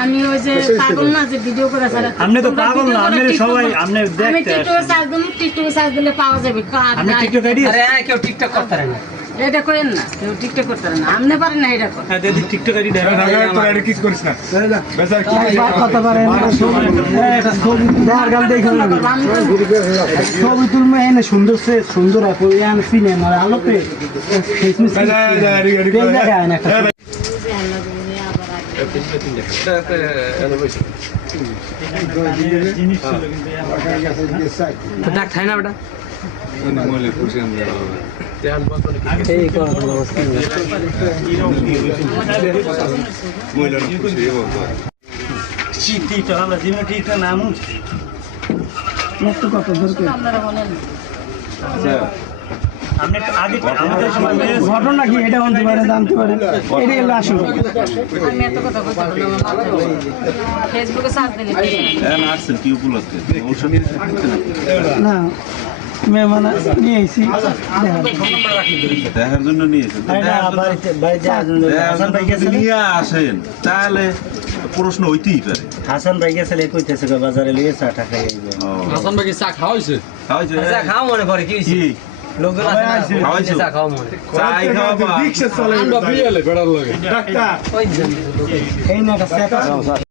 আমি ওই যে পাগল না যে ভিডিও করে ছাড়া আপনি তো পাগল না আপনি সবাই আপনি দেখতে আমি টিকটকে সার্চ দিলে টিকটকে সার্চ দিলে পাওয়া যাবে আমি টিকটক আইডি আরে কেউ টিকটক করতে পারে না এটা করেন না কেউ টিকটক করতে পারে না আপনি পারেন না এটা করেন হ্যাঁ দিদি টিকটক আইডি দেখা তোর আইডি কিস করিস না বেচার কি কথা পারে এটা ছবি দেখার গান দেখে ছবি তুলমে এনে সুন্দর সে সুন্দর আপনি এনে সিনেমা আলোতে ফেসবুক দেখায় না ডাক খাই না বেটা মলে খুশি আমরা এই কোন অবস্থা মলে খুশি বাবা টিকটক আমরা জিমে টিকটক নাম একটু কথা ধরতে আপনারা বলেন আপনি আগে আমাদের সময় ঘটনা কি এটা হতে পারে জানতে পারেন এটাই হলো আসল আমি এত কথা বলতে পারলাম না ফেসবুকে সার্চ দিলে আসছেন কি উপলক্ষে না মেহমান নিয়ে এসেছি দেখার জন্য নিয়েছেন হাসান ভাই গেছে নিয়ে আসেন তাহলে প্রশ্ন হইতেই পারে হাসান ভাই গেছে কইতেছে বাজারে লিয়ে চা টা খাই আইবে হাসান ভাই কি চা খাওয়াইছে চা খাও মনে করে কি লোকজন আছে খাওয়াইছো চা খাও মনে চাই খাওয়া রিকশা চলে আমরা বিয়েলে বেড়ার লাগে ডাক্তার ওই এই না একটা